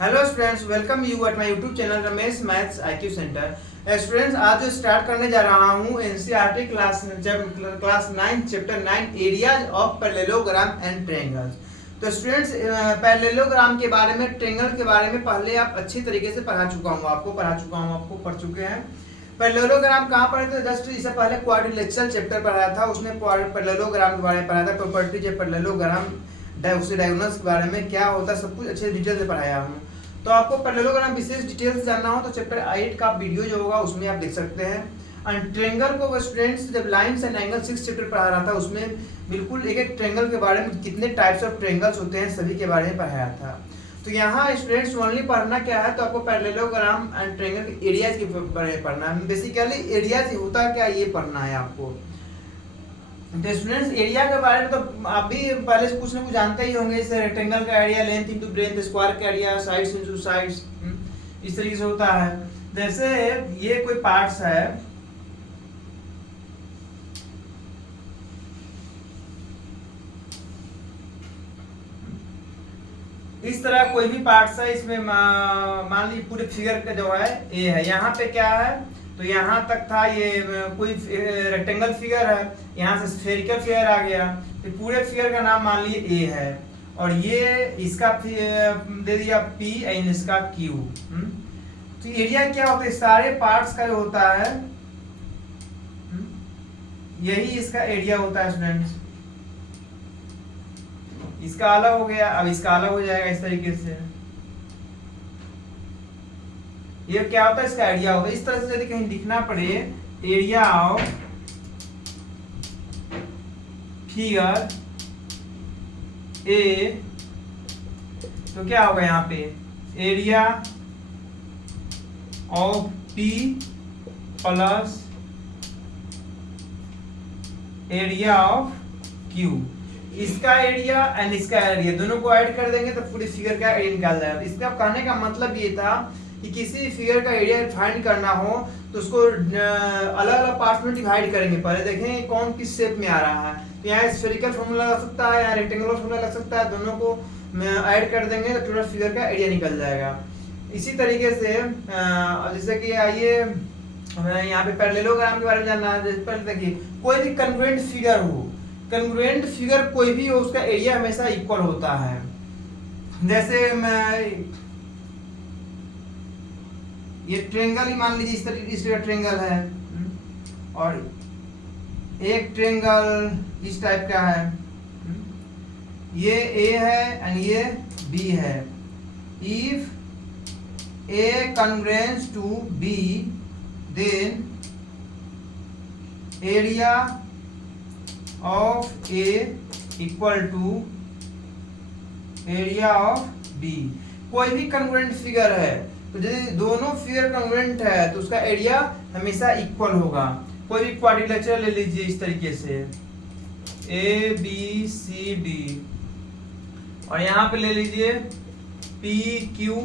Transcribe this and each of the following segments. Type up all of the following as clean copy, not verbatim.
Hello students, welcome you at my YouTube channel Ramesh maths IQ centre. Students, आज जो start करने जा रहा हूँ NCERT class 9 chapter 9 areas of parallelogram and triangles. तो स्टूडेंट्स, पैरेललोग्राम के बारे में, ट्रायंगल के बारे में पहले आप अच्छी तरीके से पढ़ा चुका हूँ, पढ़ चुके हैं। पैरेललोग्राम कहाँ पढ़े थे? जस्ट इससे पहले क्वाड्रिलेटरल चैप्टर पढ़ाया था, उसमें पैरेललोग्राम के बारे में पढ़ाया था, प्रॉपर्टीज ऑफ पैरेललोग्राम, उसके डायगोनल्स के बारे में क्या होता है, सब कुछ अच्छे डिटेल से पढ़ाया हूँ। तो आपको पैरेललोग्राम विशेष डिटेल से जानना हो तो चैप्टर 8 का वीडियो जो होगा उसमें आप देख सकते हैं। एंड ट्रायंगल को स्टूडेंट्स जब लाइंस एंड एंगल 6 चैप्टर पढ़ा रहा था, उसमें बिल्कुल एक एक ट्रायंगल के बारे में, कितने टाइप्स ऑफ ट्रायंगल्स होते हैं, सभी के बारे में पढ़ाया था। तो यहाँ स्टूडेंट्स ओनली पढ़ना क्या है, तो आपको पैरेललोग्राम एंड ट्रायंगल के एरियाज के बारे में पढ़ना है। बेसिकली एरियाज होता क्या, ये पढ़ना है आपको। तो स्टूडेंट्स, एरिया के बारे में तो आप भी पहले से कुछ ना कुछ जानते ही होंगे। जैसे रेक्टेंगल का area length into breadth, square का एरिया साइड्स इंटू साइड्स, इस तरीके से होता है। जैसे ये कोई पार्ट्स है, इस तरह कोई भी पार्ट्स है, इसमें मान लीजिए पूरे फिगर का जो है ए है, यहाँ पे क्या है, तो यहाँ तक था ये कोई रेक्टेंगल फिगर है, यहाँ से स्फेरिकल फिगर आ गया, तो पूरे फिगर का नाम मान लीजिए ए है, और ये इसका दे दिया पी एंड इसका क्यू। तो एरिया क्या होता है, सारे पार्ट्स का जो होता है, यही इसका एरिया होता है स्टूडेंट्स। इसका अलग हो गया, अब इसका अलग हो जाएगा इस तरीके से। ये क्या होता है, इसका एरिया होता है। इस तरह से यदि कहीं लिखना पड़े एरिया ऑफ फिगर ए, तो क्या होगा यहाँ पे, area of P plus area of Q. इसका एरिया एंड इसका एरिया दोनों को ऐड कर देंगे तो पूरी फिगर का एरिया निकाल जाएगा। इसका कहने का मतलब ये था कि किसी फिगर का एरिया फाइंड करना हो तो उसको अलग अलग पार्ट्स में डिवाइड करेंगे। पहले देखें कौन किस शेप में आ रहा है, तो यहाँ स्फेरिकल फॉर्मूला लग सकता है, यहाँ रेक्टेंगुलर फॉर्मूला लग सकता है, दोनों को ऐड कर देंगे तो टोटल फिगर का एरिया निकल जाएगा। इसी तरीके से जैसे कि आइए यहाँ पे पैरेललोग्राम के बारे में जानना है। पहले देखिए, कोई भी कन्ग्रुएंट फिगर हो, कन्ग्रुएंट फिगर कोई भी हो, उसका एरिया हमेशा इक्वल होता है। जैसे ये ट्रायंगल ही मान लीजिए, इस तरह ट्रायंगल है, और एक ट्रायंगल इस टाइप का है, ये ए है एंड ये बी है। If A congruent to B, then area of A equal to area of B. कोई भी कन्ग्रुएंट फिगर है, तो यदि दोनों फिगर कन्ग्रुएंट है तो उसका एरिया हमेशा इक्वल होगा। कोई भी क्वाड्रिलेटरल ले लीजिए इस तरीके से, ए बी सी डी, और यहाँ पे ले लीजिए P Q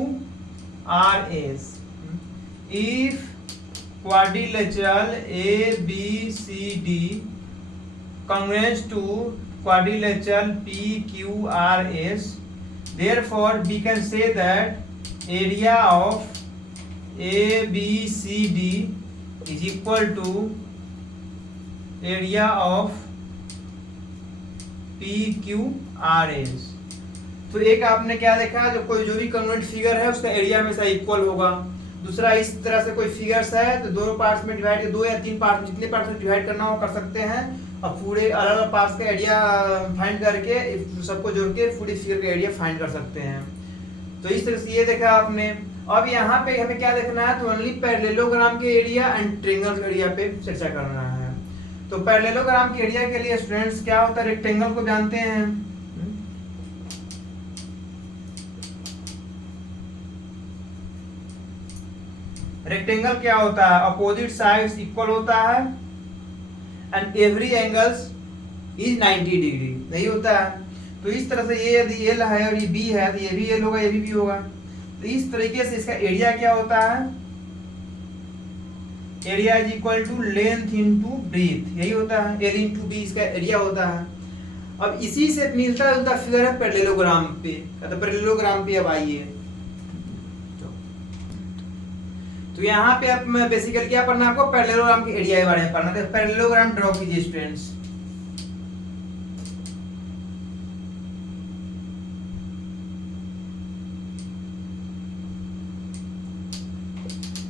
R S. If quadrilateral A B C D congruent to quadrilateral PQRS, therefore we can say that area of ABCD is equal to area of PQRS। तो एक आपने क्या देखा, जो भी कन्वर्ट फिगर है उसका एरिया हमेशा इक्वल होगा। दूसरा, इस तरह से कोई फिगर्स है तो दोनों पार्ट्स में डिवाइड, 2 या 3 पार्ट, जितने पार्ट्स में डिवाइड करना हो कर सकते हैं, और पूरे अलग अलग पार्ट्स का एरिया फाइंड करके सबको जोड़ के पूरी फिगर का एरिया फाइंड कर सकते हैं। तो इस तरह से ये देखा आपने। अब यहाँ पे हमें क्या देखना है, तो ओनली पैरेललोग्राम के एरिया एंड ट्रायंगल के एरिया पे चर्चा करना है। तो पैरेललोग्राम के एरिया के लिए स्टूडेंट्स क्या होता है, रेक्टेंगल को जानते हैं। रेक्टेंगल क्या होता है, अपोजिट साइड्स इक्वल होता है and every angles is 90 degree, नहीं होता है। तो इस तरह से ये यदि एल है और ये बी है, तो ये भी एल होगा, ये भी बी होगा। तो इस तरीके से इसका एरिया क्या होता है, area is equal to length into breadth, यही होता है, एल इनटू बी इसका एरिया होता है। अब इसी से मिलता जुलता फिगर है पैरेललोग्राम पे। तो पैरेललोग्राम पे अब आइए, तो यहाँ पे आप बेसिकली क्या पढ़ना है आपको, पैरेललोग्राम के एरिया के बारे में पढ़ना है। तो पैरेललोग्राम ड्रॉ कीजिए स्टूडेंट्स।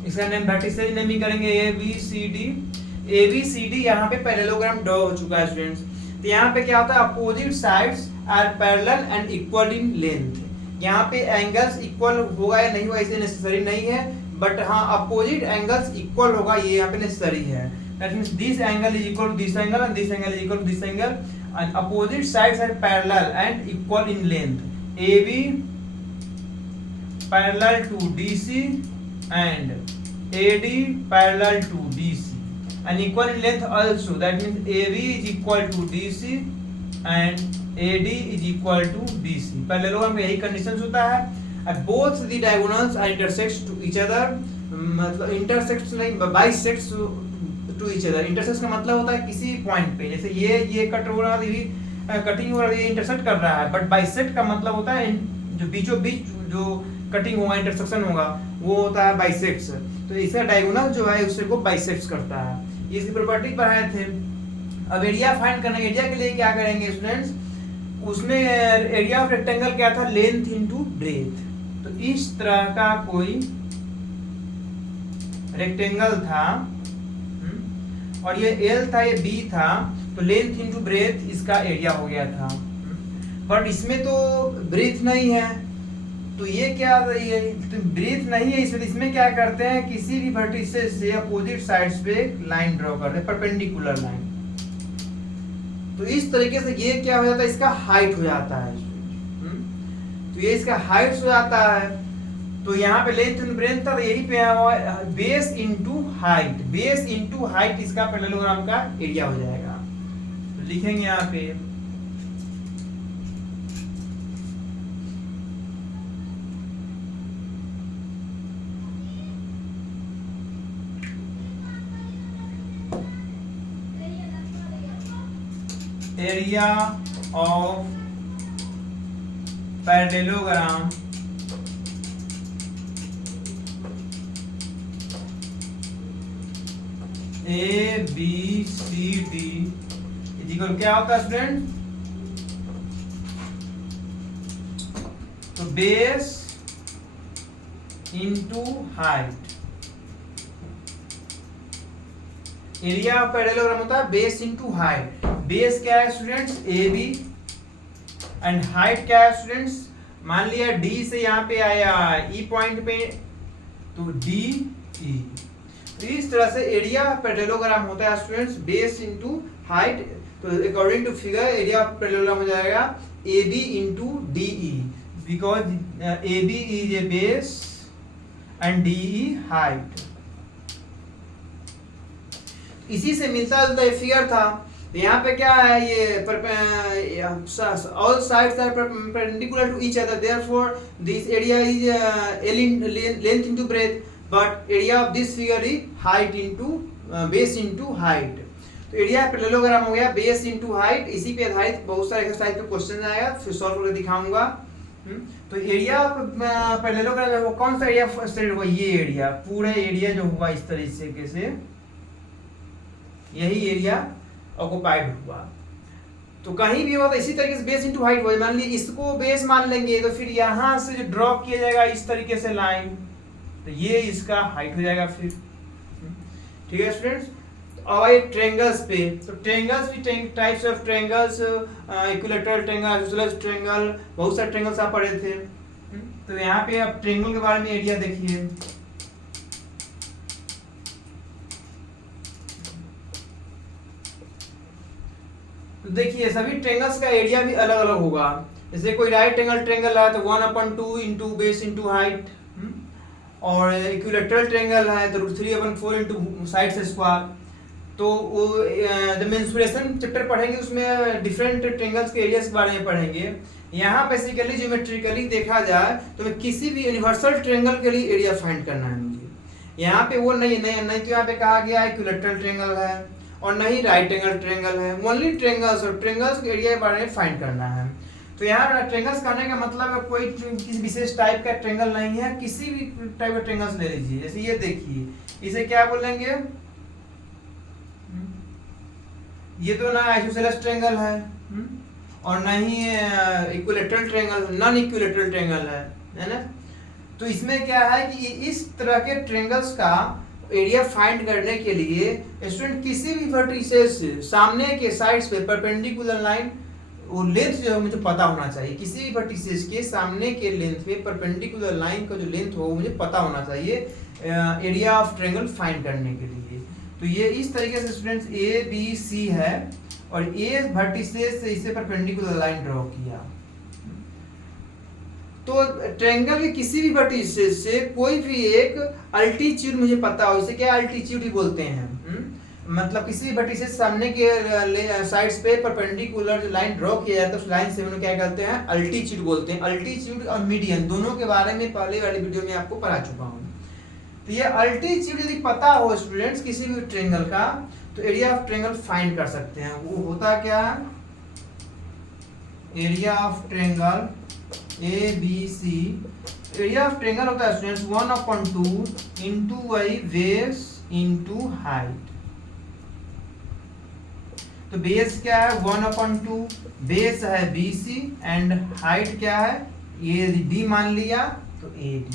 इसका नेम वर्टिसेज नेमिंग करेंगे ए बी सी डी। यहाँ पे पैरेललोग्राम ड्रॉ हो चुका है स्टूडेंट्स। तो यहाँ पे क्या होता है, opposite sides are parallel and equal in length. यहाँ पे एंगल्स इक्वल होगा या नहीं होगा इसे नेसेसरी नहीं है, बट हाँ अपोजिट एंगल्स इक्वल होगा ये यहाँ पे नेसेसरी है। That means this angle is equal to this angle and this angle is equal to this angle and opposite sides are parallel and equal in length. A B parallel to D C and AD parallel to DC and equal in length also. That means AB is equal to DC and AD is equal to DC. Parallelogram में यही conditions होता है। and both the diagonals are intersects to each other, मतलब intersects नहीं bisects to each other। intersects का मतलब होता है किसी पॉइंट पे, जैसे ये कट हो रहा है, कटिंग हो रहा है, ये इंटरसेक्ट कर रहा है। बट बाइसेक्ट का मतलब होता है जो बीचों बीच जो कटिंग होगा, इंटरसेक्शन होगा, वो होता है बाइसेक्ट्स। तो इसका डायगोनल जो है उससे को बाइसेक्ट्स करता है। इसकी प्रॉपर्टी पढ़ाए थे। अब एरिया फाइंड करना, एरिया के लिए क्या करेंगे स्टूडेंट्स, उसमें एरिया ऑफ रेक्टेंगल क्या था, लेंथ इनटू ब्रेथ। तो इस तरह का कोई रेक्टेंगल था और ये एल था, ये बी था, तो लेंथ इनटू ब्रेथ इसका एरिया हो गया था। बट इसमें तो ब्रेथ नहीं है, तो ये क्या है, तो ब्रेथ नहीं है इसमें क्या करते हैं, किसी भी वर्टिसेस से अपोजिट साइड्स पे लाइन ड्रॉ करते हैं, परपेंडिकुलर लाइन। तो इस तरीके से ये क्या हो जाता है, इसका हाइट हो जाता है। तो ये इसका हाइट हो जाता है। तो यहाँ पे लेंथ एंड ब्रेथ था, यही पे base into height, base into height इसका पैरेललोग्राम का एरिया हो जाएगा। तो लिखेंगे यहाँ पे area of parallelogram A B C D equal क्या होता है स्टूडेंट, तो base into height. Area of parallelogram होता है बेस इनटू हाइट। बेस क्या है students, A B, and height क्या है स्टूडेंट्स, मान लिया डी से यहाँ पे आया ई पॉइंट पे, तो डी ई। तो इस तरह से एरिया पैरेललोग्राम होता है स्टूडेंट्स, बेस इनटू हाइट। तो according to figure area of parallelogram हो जाएगा A B into D E, because A B is a base and D E height. इसी से मिलता जुलता फिगर था। यहाँ पे क्या है, ये all sides are perpendicular to each other, therefore this area is length into breadth, but area of this figure is height into base into height। तो एरिया पैरेललोग्राम हो गया बेस इनटू हाइट। इसी पे आधारित बहुत सारे एक्सरसाइज पे question आएगा, फिर सॉल्व करके दिखाऊंगा। तो एरिया पैरेललोग्राम में वो कौन सा एरिया स्टडी हुआ, ये एरिया, पूरा एरिया जो हुआ इस तरीके से, यही एरिया ऑक्युपाइड हुआ। तो कहीं भी होता इसी तरीके से बेस इनटू हाइट हुआ। मान लीजिए इसको बेस मान लेंगे, तो फिर यहाँ से जो ड्रॉ किया जाएगा इस तरीके से लाइन, तो ये इसका हाइट हो जाएगा फिर। ठीक है स्टूडेंट्स। और ये ट्रायंगल्स पे, तो ट्रायंगल्स भी types of triangles, equilateral triangle, isosceles triangle, बहुत सारे ट्रायंगल्स आप पढ़े थे। तो यहाँ पे आप ट्रायंगल के बारे में एरिया देखिए। तो देखिए सभी ट्रायंगल्स का एरिया भी अलग अलग होगा। जैसे कोई राइट एंगल ट्रायंगल है तो 1/2 इंटू बेस इंटू हाइट, और इक्विलैटरल ट्रायंगल है तो √3/4 इंटू साइड्स स्क्वायर। तो वो जब मेंसुरेशन चैप्टर पढ़ेंगे उसमें डिफरेंट ट्रायंगल्स के एरियाज के बारे में पढ़ेंगे। यहाँ बेसिकली ज्योमेट्रिकली देखा जाए तो किसी भी यूनिवर्सल ट्रायंगल के लिए एरिया फाइंड करना है मुझे। यहाँ पे वो नहीं तो यहाँ पे कहा गया है इक्विलैटरल ट्रायंगल है और नहीं राइट एंगल ट्रायंगल है, ओनली ट्रायंगल्स और ट्रायंगल्स के एरिया के बारे में फाइंड करना है। तो यहाँ ट्रेंगल्स कहने का मतलब है कोई किसी विशेष टाइप का ट्रेंगल नहीं है, किसी भी टाइप का ट्रेंगल्स ले लीजिए। जैसे ये देखिए, इसे क्या बोलेंगे, ये तो ना आइसोसेलेस ट्रेंगल है और ना ही equilateral triangle, non equilateral triangle है ना। तो इसमें क्या है कि इस तरह के ट्रेंगल्स का एरिया फाइंड करने के लिए स्टूडेंट किसी भी वर्टिसेस से सामने के साइड्स पे परपेंडिकुलर लाइन, वो लेंथ जो है मुझे पता होना चाहिए। किसी भी वर्टिसेस के सामने के लेंथ पे परपेंडिकुलर लाइन का जो लेंथ हो वो मुझे पता होना चाहिए एरिया ऑफ ट्रेंगल फाइंड करने के लिए। तो ये इस तरीके से स्टूडेंट्स ए बी सी है और ए वर्टिसेस से इसे परपेंडिकुलर लाइन ड्रॉ किया। तो ट्रायंगल के किसी भी वर्टिसेस से कोई भी एक अल्टीट्यूड मुझे पता हो, इसे क्या अल्टीट्यूड ही बोलते हैं। मतलब किसी भी वर्टिसेस सामने के साइड्स पे परपेंडिकुलर जो लाइन ड्रॉ किया जाता है उस लाइन से हम क्या कहते हैं, अल्टीट्यूड बोलते हैं। अल्टीट्यूड और मीडियन दोनों के बारे में पहले वाली वीडियो में आपको पढ़ा चुका हूँ। तो ये अल्टीट्यूड यदि पता हो स्टूडेंट्स किसी भी ट्रायंगल का, तो एरिया ऑफ ट्रायंगल फाइंड कर सकते हैं। वो होता क्या है, area of triangle A B C, area of triangle होता है students 1/2 into Y base into height. तो बेस क्या है 1/2, बेस है BC एंड हाइट क्या है, ये D मान लिया तो AD।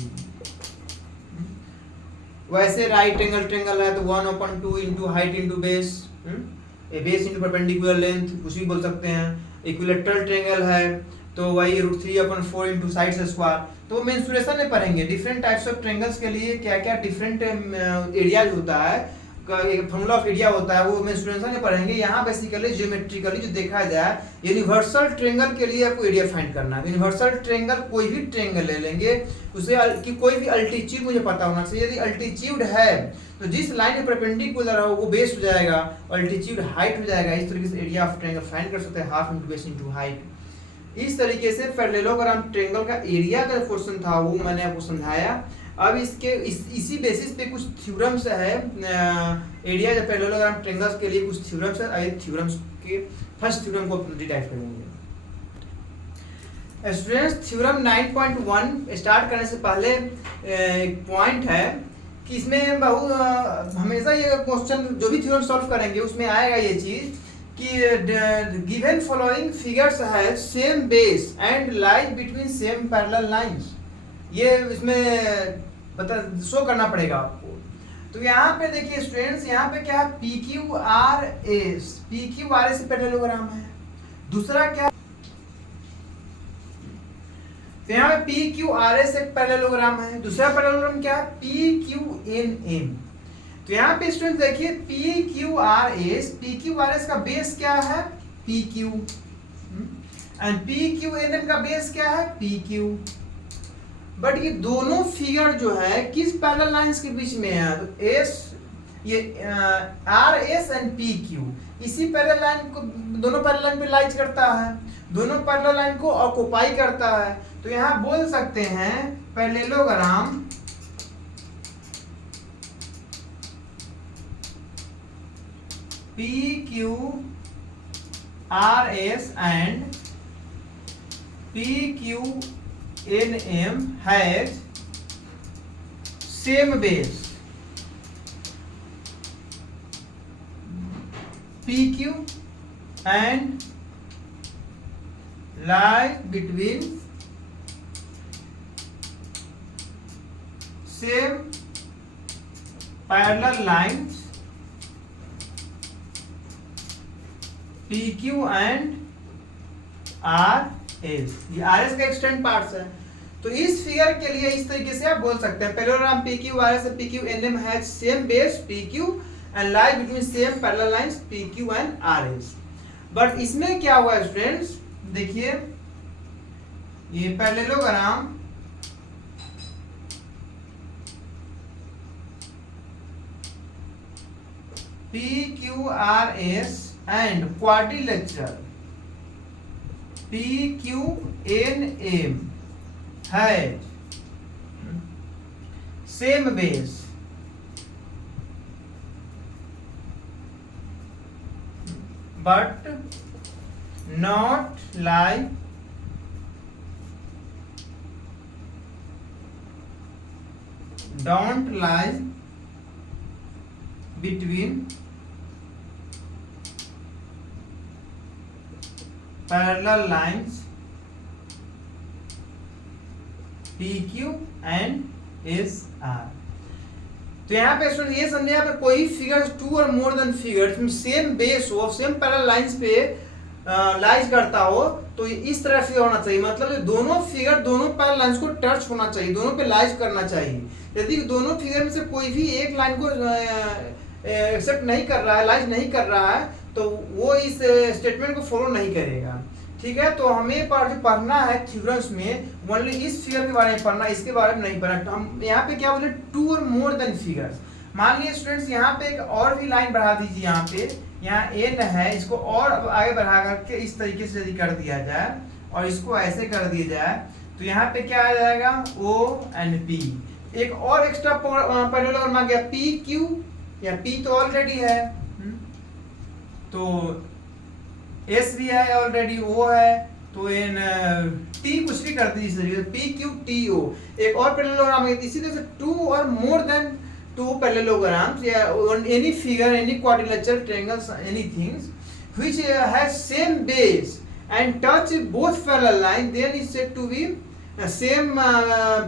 वैसे राइट एंगल ट्रायंगल है तो 1/2 into height into base, base into perpendicular length कुछ भी बोल सकते हैं। इक्विलेटरल ट्रायंगल है तो वही √3/4 इंटू साइड्स स्क्वायर। तो मेंसुरेशन में पढ़ेंगे डिफरेंट टाइप्स ऑफ ट्रायंगल्स के लिए क्या क्या डिफरेंट एरियाज होता है, एक फॉर्मूला ऑफ एरिया होता है, वो मेंसुरेशन में पढ़ेंगे। यहाँ बेसिकली ज्योमेट्रिकली जो देखा जाए, यूनिवर्सल ट्रायंगल के लिए आपको एरिया फाइंड करना है। यूनिवर्सल ट्रायंगल कोई भी ट्रायंगल ले लेंगे, उसे कि कोई भी अल्टीट्यूड मुझे पता होना चाहिए। यदि अल्टीट्यूड है तो जिस लाइन में परपेंडिकुलर हो वो बेस हो जाएगा, अल्टीट्यूड हाइट हो जाएगा। इस तरीके से एरिया ऑफ ट्रायंगल फाइंड कर सकते हैं, half into base into height. इस तरीके से पैरेललोग्राम ट्रायंगल का एरिया का क्वेश्चन था वो मैंने आपको समझाया। अब इसके इसी बेसिस पे कुछ थ्योरम्स है एरिया या पैरेललोग्राम ट्रायंगल्स के लिए, कुछ थ्योरम्स है। आइए थ्योरम्स के फर्स्ट थ्योरम को डिराइव करेंगे। स्टूडेंट्स थ्योरम 9.1 स्टार्ट करने से पहले एक पॉइंट है कि इसमें बहुत हमेशा ये क्वेश्चन जो भी थ्योरम सॉल्व करेंगे उसमें आएगा ये चीज कि given following figures have same base and lies between same parallel lines. ये इसमें बता शो करना पड़ेगा आपको। तो यहाँ पे देखिए स्टूडेंट्स, यहाँ पे क्या है PQRS, PQRS से पैरेललोग्राम है। दूसरा क्या, तो यहाँ पे PQRS एक पैरेललोग्राम है। दूसरा पैरेललोग्राम क्या है PQNM। तो यहाँ पे स्टूडेंट देखिए PQRS का बेस क्या है PQ एंड PQNM का बेस क्या है PQ। बट ये दोनों फिगर जो है किस पैरेलल लाइंस के बीच में है, तो ये RS एंड PQ इसी पैरेलल लाइन को, दोनों पैरेलल लाइन पे लाइज करता है, दोनों पैरेलल लाइन को ऑक्युपाई करता है। तो यहाँ बोल सकते हैं parallelogram PQRS and PQNM has same base PQ and lie between same parallel lines PQ and RS। ये RS का एक्सटेंड पार्ट्स है। तो इस फिगर के लिए इस तरीके से आप बोल सकते हैं parallelogram PQRS and PQNM has same base PQ and lie between same parallel lines PQ and RS। But इसमें क्या हुआ स्टूडेंट्स, देखिए ये parallelogram PQRS and quadrilateral PQNM has same base but not lie don't lie between parallel lines PQ and SR। तो यहाँ पे student ये समझे, यहाँ पे कोई फिगर टू और more than figure same base हो, सेम पैरेलल लाइंस पे लाइज करता हो, तो इस तरह फिगर होना चाहिए। मतलब ये दोनों फिगर दोनों पैरेलल लाइंस को टच होना चाहिए, दोनों पे लाइज करना चाहिए। यदि दोनों फिगर में से कोई भी एक लाइन को एक्सेप्ट नहीं कर रहा है, लाइज नहीं कर रहा है, तो वो इस स्टेटमेंट को फॉलो नहीं करेगा। ठीक है, तो हमें जो पढ़ना है थ्योरम्स में ओनली इस फिगर के बारे में पढ़ना, इसके बारे में नहीं पढ़ना। तो हम यहाँ पे क्या बोले, टू और मोर देन फिगर्स। मान लीजिए स्टूडेंट्स यहाँ पे एक और भी लाइन बढ़ा दीजिए, यहाँ पे यहाँ एन है, इसको और आगे बढ़ा करके इस तरीके से यदि कर दिया जाए और इसको ऐसे कर दिया जाए, तो यहाँ पे क्या आ जाएगा, O एंड P। एक और एक्स्ट्रा पैरेललोग्राम आ गया पी क्यू, या पी तो ऑलरेडी है, तो एस भी है ऑलरेडी, ओ है, तो इन टी कुछ भी कर दीजिए, पी क्यू टी ओ। एक और पैरेललोग्राम है, इसी तरह से टू और मोर देन टू पैरेललोग्राम्स या any figure, any quadrilateral triangles, anything which has same base and touch both parallel line, then is said to be same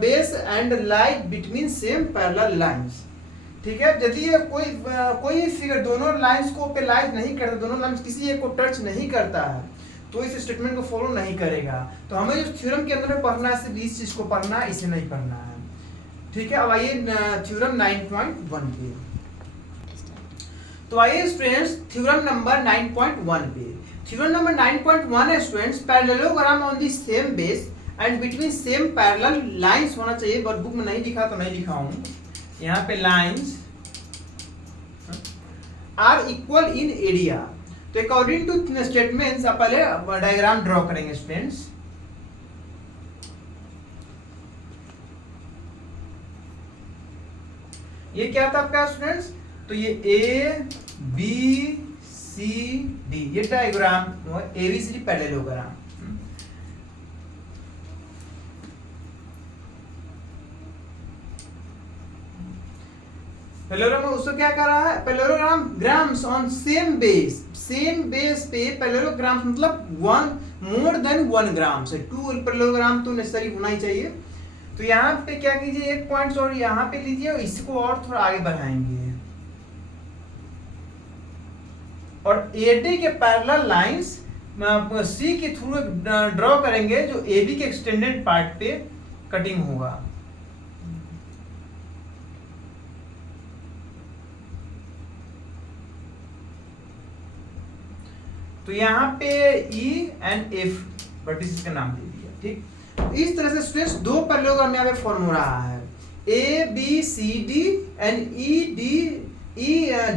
base and lie between same parallel lines। ठीक है, यदि ये कोई figure दोनों lines को पे lies नहीं करता, दोनों लाइंस किसी एक को टच नहीं करता है, तो इस स्टेटमेंट को फॉलो नहीं करेगा। तो हमें जो थ्योरम के अंदर में पढ़ना है, सिर्फ इस चीज को पढ़ना है, इसे नहीं पढ़ना है। ठीक है, अब आइए थ्योरम 9.1 पे। तो आइए स्टूडेंट्स थ्योरम नंबर 9.1 पे। थ्योरम नंबर 9.1 है students, parallelogram on the same base and between same parallel lines होना चाहिए, बट बुक में नहीं लिखा तो नहीं लिखा हूं। यहाँ पे lines are equal in area. तो अकॉर्डिंग टू स्टेटमेंट्स आप पहले डायग्राम ड्रॉ करेंगे स्टूडेंट्स। ये क्या था आपका स्टूडेंट्स, तो ये ए बी सी डी, ये डायग्राम एबीसीडी पैरेललोग्राम। पैरेललोग्राम उसको क्या कर रहा है, parallelogram grams on same base, same base पे पैरेललोग्राम मतलब वन मोर देन 1 ग्राम से, 2 पैरेललोग्राम तो नेसेसरी होना ही चाहिए। तो यहाँ पे क्या कीजिए, एक पॉइंट और यहाँ पे लीजिए और इसको और थोड़ा आगे बढ़ाएंगे, और एडी के पैरेलल लाइंस सी के थ्रू ड्रॉ करेंगे, जो एबी के एक्सटेंडेड पार्ट पे कटिंग होगा। तो यहाँ पे ई एंड एफ वर्टिसेस का नाम दे दिया। ठीक, इस तरह से स्ट्रेस दो पैरेललोग्राम यहाँ पे फॉर्म हो रहा है, A B C D and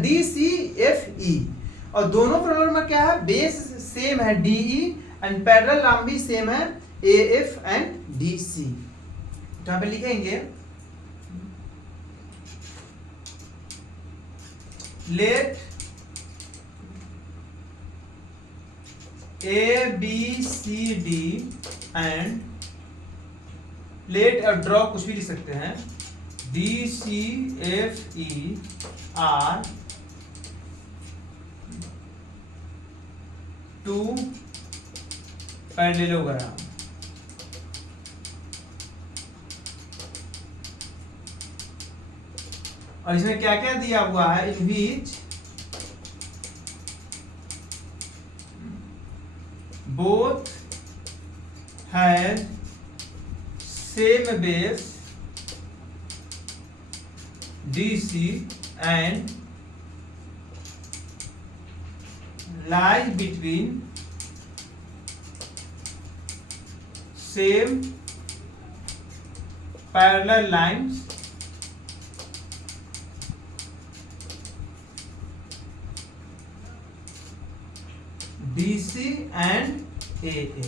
D C F E, और दोनों पैरेललोग्राम में क्या है, बेस सेम है D E and parallel line भी सेम है A F and D C. तो यहाँ पे लिखेंगे let A B C D and let और ड्रॉ कुछ भी लिख सकते हैं, D C F E are two parallelogram. और इसमें क्या क्या दिया हुआ है, इन बीच both have same base DC and lie between same parallel lines DC and AF।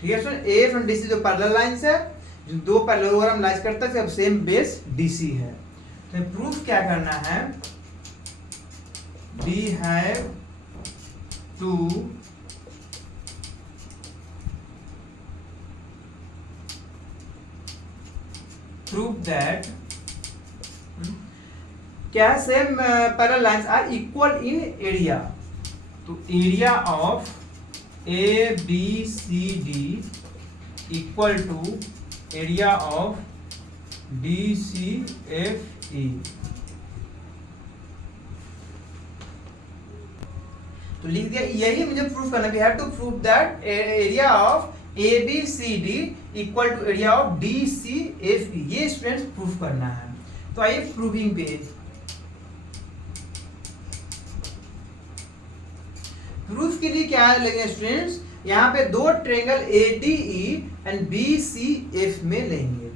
ठीक है सर, AF और DC जो पैरेलल लाइंस है, जो दो पैरेललोग्राम लाइज करता है, सब सेम बेस DC है। तो प्रूफ क्या करना है, we have to prove that क्या है, same parallel lines are equal in area. तो area of A B C D equal to area of D C F E. तो लिख दिया, यही मुझे प्रूफ करना, we have to prove that area of A B C D equal to area of D C F E. ये students proof करना है। तो आइए प्रूविंग पेज। प्रूफ के लिए क्या लेंगे स्टूडेंट्स, यहाँ पे दो ट्रायंगल ADE एंड BCF में लेंगे।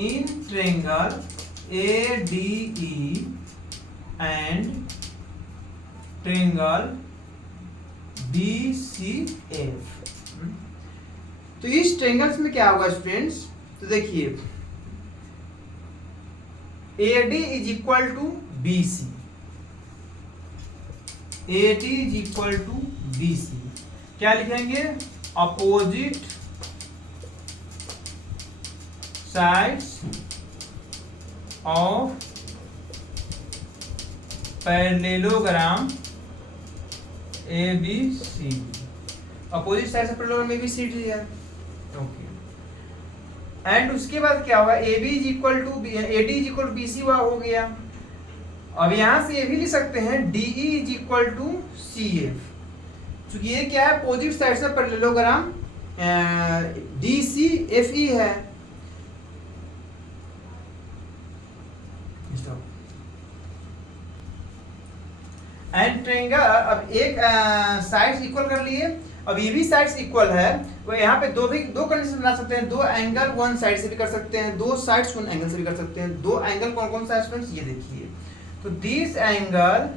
In triangle ADE and triangle BCF। तो इस ट्रायंगल्स में क्या होगा स्टूडेंट्स, तो देखिए AD is equal to BC, AD is equal to BC। क्या लिखेंगे, opposite sides of parallelogram ABC। Opposite sides of parallelogram ABCD है, ओके। एंड उसके बाद क्या होगा, AB is equal to AD is equal to BC हो गया। अब यहां से ये भी लिख सकते हैं DE is equal to CF, क्योंकि ये क्या है, अपोजिट साइड से पैरेललोग्राम DCFE है। एंड ट्रायंगल, अब एक साइड्स इक्वल कर लिए, अब ये भी साइड्स इक्वल है, वो यहाँ पे दो कंडीशन बना सकते हैं, दो एंगल वन साइड से भी कर सकते हैं, दो साइड्स वन एंगल से भी कर सकते हैं। दो एंगल कौन कौन सा है स्टूडेंट्स, ये देखिए। तो this angle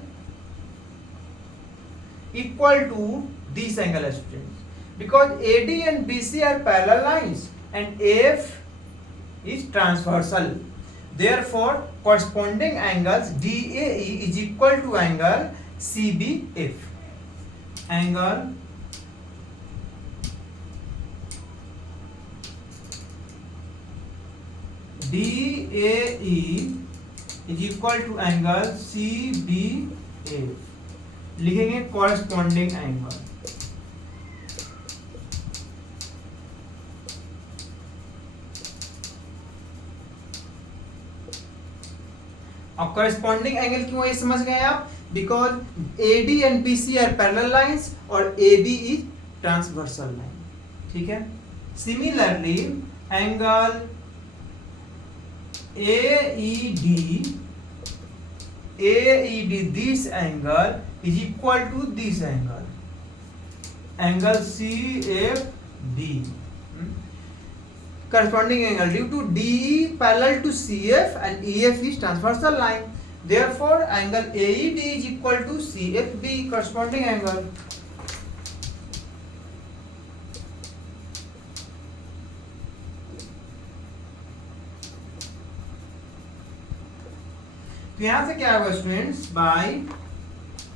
equal to this angle students, because AD and BC are parallel lines and AF is transversal, therefore corresponding angles DAE is equal to angle CBF। angle DAE is equal to angle CBF, लिखेंगे corresponding angle। अब corresponding angle क्यों ये समझ गए आप, because AD and BC are parallel lines और AB is transversal line, ठीक है। Similarly angle AED this angle is equal to this angle CFD। corresponding angle due to DE parallel to CF and EF is transversal line, therefore angle AED is equal to CFB corresponding angle। तो यहां से क्या होगा students, bye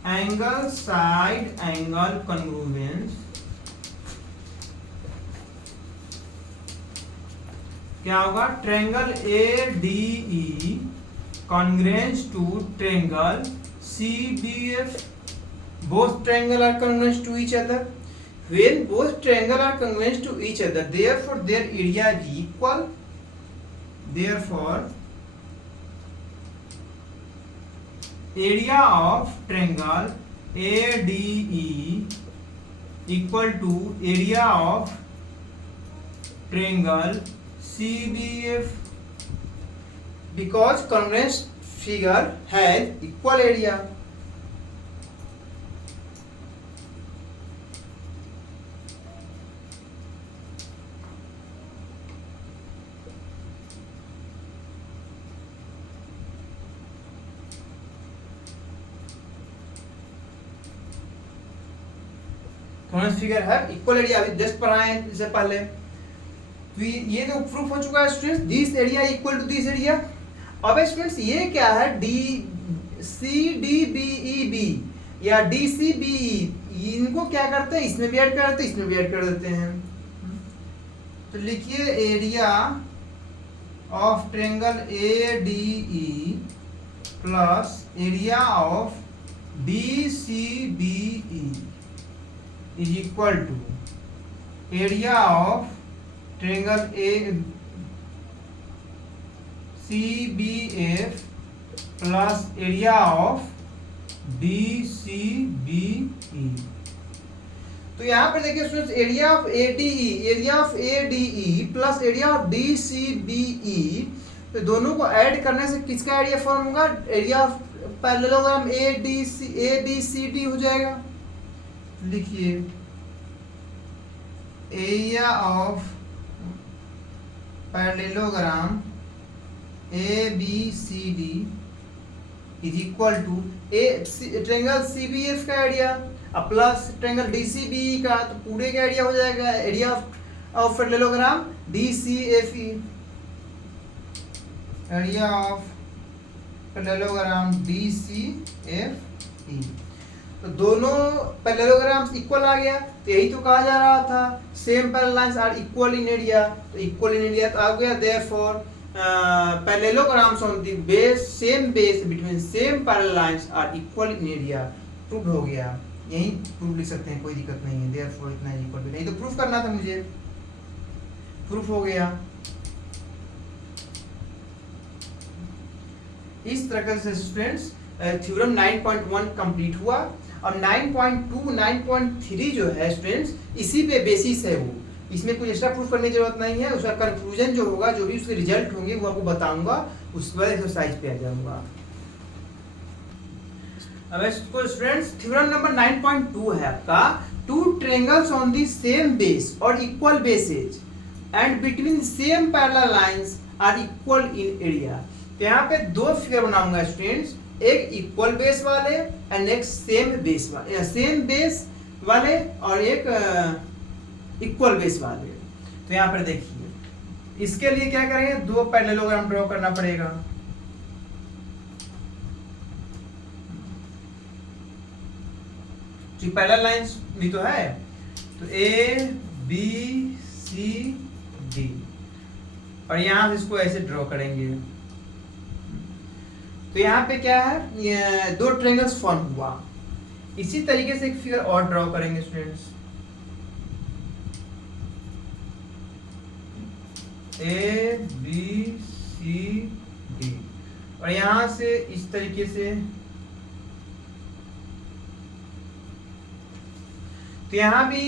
angle side angle congruence क्या होगा, triangle ADE congruent to triangle CBF, both triangle are congruent to each other। when both triangle are congruent to each other, therefore their area is equal, therefore area of triangle ADE equal to area of triangle CBF, because congruent figure has equal area। Congruent figure है equal area, अभी just पढ़ाए हैं इससे पहले। तो ये जो proof हो चुका है students, this area equal to this area. अब स्टूडेंट्स ये क्या है, DCDBEB या DCBE, इनको क्या करते हैं, इसमें भी ऐड कर देते हैं, इसमें भी ऐड कर देते हैं। तो लिखिए area of triangle ADE plus area of DCBE is equal to area of triangle CBF plus area of DCBE। तो यहाँ पर देखिए students, area of ADE plus area of DCBE, तो दोनों को ऐड करने से किसका एरिया फॉर्म होगा? एरिया ऑफ पैरेललोग्राम ABCD हो जाएगा। लिखिए area of parallelogram ABCD is equal to triangle CBF का एरिया प्लस ट्रायंगल DCBE का, तो पूरे का एरिया हो जाएगा area of parallelogram DCFE, area of parallelogram DCFE। तो दोनों पैरेललोग्राम्स इक्वल आ गया, तो यही तो कहा जा रहा था, same parallel lines are equal in area, तो इक्वल इन एरिया तो आ गया, therefore parallelograms on the base same base between same parallel lines are equal in area. Prove हो गया, यही प्रूफ लिख सकते हैं, कोई दिक्कत नहीं है, देयरफॉर इतना इक्वल नहीं तो प्रूफ करना था मुझे, प्रूफ हो गया। इस तरह से स्टूडेंट्स थ्योरम 9.1 कंप्लीट हुआ, और 9.2 9.3 जो है स्टूडेंट्स इसी पे बेसिस है, वो इसमें कुछ एक्स्ट्रा प्रूफ करने की जरूरत नहीं है, उसका कंक्लूजन जो होगा, जो भी उसके रिजल्ट होंगे वो आपको बताऊंगा, उसके बाद एक्सरसाइज पे आ जाऊंगा। अब इसको स्टूडेंट्स थ्योरम नंबर 9.2 है आपका, two triangles on the same base और equal bases and between same parallel lines are equal in area. तो यहाँ पे दो फिगर बनाऊंगा स्टूडेंट्स, एक इक्वल बेस वाले एंड एक सेम बेस वाले, सेम बेस वाले और एक इक्वल बेस वाले। तो यहाँ पर देखिए, इसके लिए क्या करेंगे, दो पैरेललोग्राम ड्रॉ करना पड़ेगा। जो पैरेलल लाइंस भी तो है, तो ABCD, और यहां से इसको ऐसे ड्रॉ करेंगे। तो यहाँ पे क्या है, ये दो ट्रायंगल्स फॉर्म हुआ। इसी तरीके से एक फिगर और ड्रॉ करेंगे स्टूडेंट्स, ABCD, और यहां से इस तरीके से, तो यहाँ भी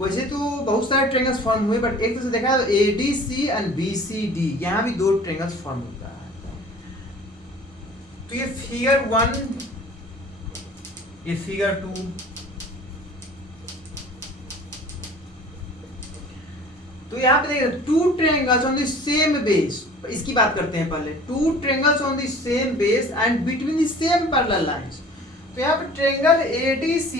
वैसे तो बहुत सारे ट्रायंगल्स फॉर्म हुए, बट एक तरह से देखा तो ADC एंड BCD, यहाँ भी दो ट्रायंगल्स फॉर्म होता है। तो ये फिगर 1, ये फिगर 2, तो यहाँ पे देखिए to triangles on the same base, इसकी बात करते हैं पहले, to triangles on the same base and between the same parallel lines. तो यहाँ पे triangle ADC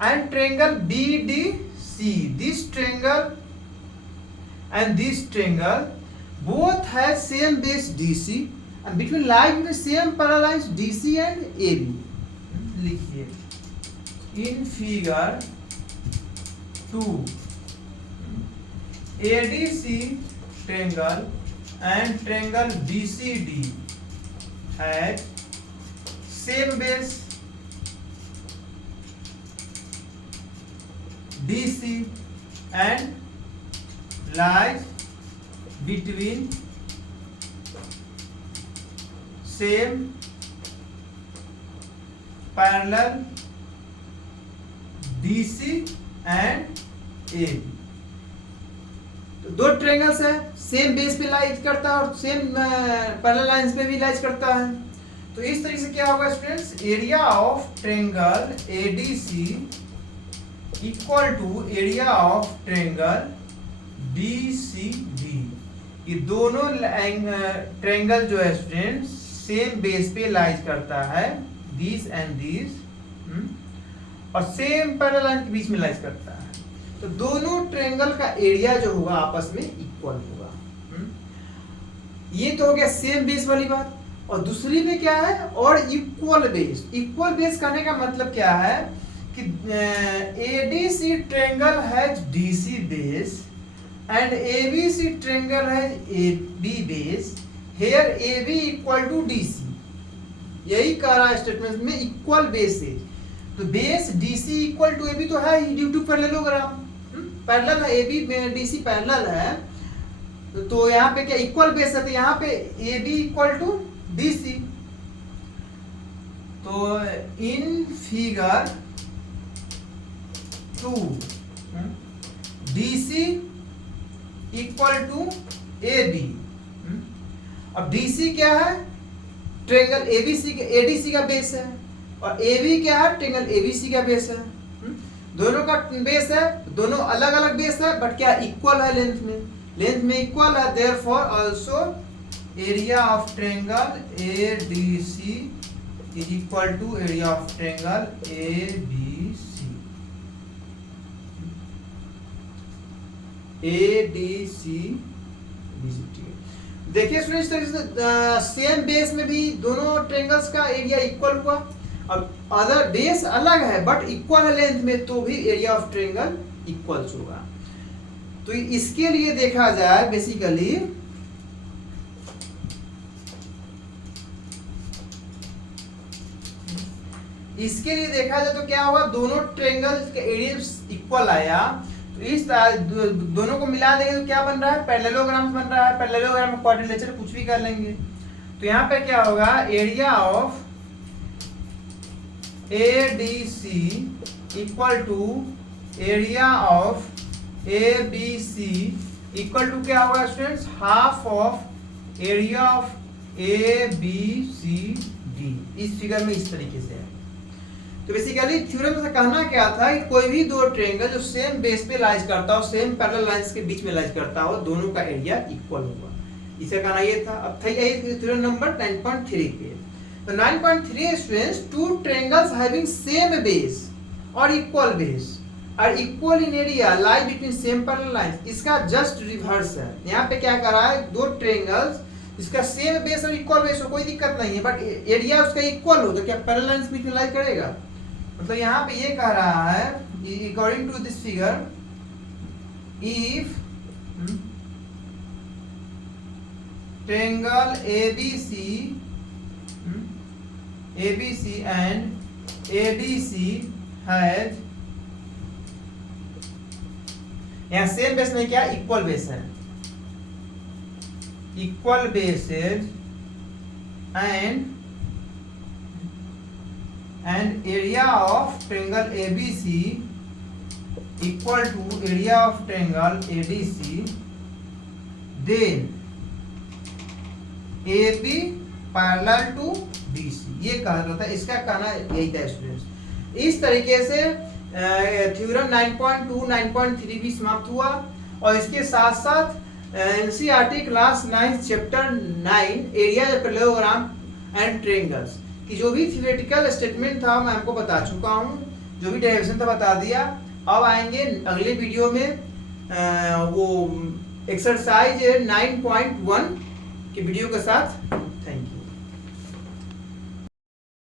and triangle BDC, this triangle and this triangle both have same base DC and between lie with the same parallel lines DC and AB। लिखिए in figure 2 ADC triangle and triangle BCD have same base DC and lies between same parallel DC and AB। तो दो triangles है, same base पे lies करता है और same parallel lines पे भी लाइज करता है। तो इस तरीके से क्या होगा students, area of triangle ADC equal to area of triangle BCD। ये दोनों ट्रायंगल जो है स्टूडेंट सेम बेस पे लाइज करता है, दिस एंड दिस, और सेम पैरेलल लाइन के बीच में लाइज करता है। तो दोनों ट्रायंगल का एरिया जो होगा आपस में इक्वल होगा। ये तो हो गया सेम बेस वाली बात। और दूसरी में क्या है, और इक्वल बेस। इक्वल बेस करने का मतलब क्या है कि ADC triangle has DC base and ABC triangle has AB base, here AB equal to DC, यही कह रहा है स्टेटमेंट में, इक्वल बेस है। तो base DC equal to AB तो है ही ड्यू टू पैरेललोग्राम, पैरेलल है, AB में DC पैरेलल है, तो यहाँ पे क्या इक्वल बेस है, तो यहाँ पे AB इक्वल टू DC। तो in figure 2 DC equal to AB। अब DC क्या है, ट्रेंगल ABC के ADC का बेस है, और AB क्या है, ट्रेंगल ABC का बेस है। दोनों का बेस है, दोनों अलग अलग बेस है, बट क्या इक्वल है लेंथ में इक्वल है, therefore also area of triangle ADC is equal to area of triangle ABC। देखिए स्टूडेंट्स, इस तरीके से सेम बेस में भी दोनों ट्रेंगल्स का एरिया इक्वल हुआ। अब अदर बेस अलग है बट इक्वल है लेंथ में, तो भी एरिया ऑफ ट्रेंगल इक्वल होगा। तो इसके लिए देखा जाए बेसिकली, इसके लिए देखा जाए तो क्या हुआ, दोनों ट्रेंगल्स के एरिया इक्वल आया, तो इस दोनों को मिला देंगे तो क्या बन रहा है, पैरेललोग्राम बन रहा है। पैरेललोग्राम में क्वाड्रिलेटरल कुछ भी कर लेंगे, तो यहाँ पे क्या होगा, area of ADC equal to area of ABC equal to क्या होगा students, half of area of ABCD। इस फिगर में इस तरीके से है। तो बेसिकली थ्योरम से कहना क्या था कि कोई भी दो ट्रायंगल जो सेम बेस पे लाइज करता हो, सेम पैरेलल लाइंस के बीच में लाइज करता हो, दोनों का एरिया इक्वल होगा, इसे कहना ये था। अब था यही थ्योरम नंबर 9.3 पे। तो 9.3 students, two triangles having same base और इक्वल बेस और equal in area lie between same parallel lines, इसका जस्ट रिवर्स है। यहाँ पे क्या कर रहा है, दो ट्रायंगल्स इसका सेम बेस और इक्वल बेस हो, कोई दिक्कत नहीं है, बट एरिया उसका इक्वल हो तो क्या पैरेलल लाइंस बीच में लाइज करेगा। मतलब यहाँ पे ये कह रहा है, according to this figure, if triangle ABC and ADC has, यहाँ सेम बेस में क्या इक्वल बेस है, equal bases and area of triangle ABC equal to area of triangle ADC, then AB parallel to BC, ये कहा जाता है। इसका कहना यही था स्टूडेंट्स। इस तरीके से थ्योरम 9.2 9.3 भी समाप्त हुआ, और इसके साथ साथ NCERT class 9 chapter 9 area parallelogram and triangles कि जो भी थ्योरेटिकल स्टेटमेंट था मैं आपको बता चुका हूँ, जो भी डेरिवेशन था बता दिया। अब आएंगे अगले वीडियो में वो एक्सरसाइज 9.1 के वीडियो के साथ।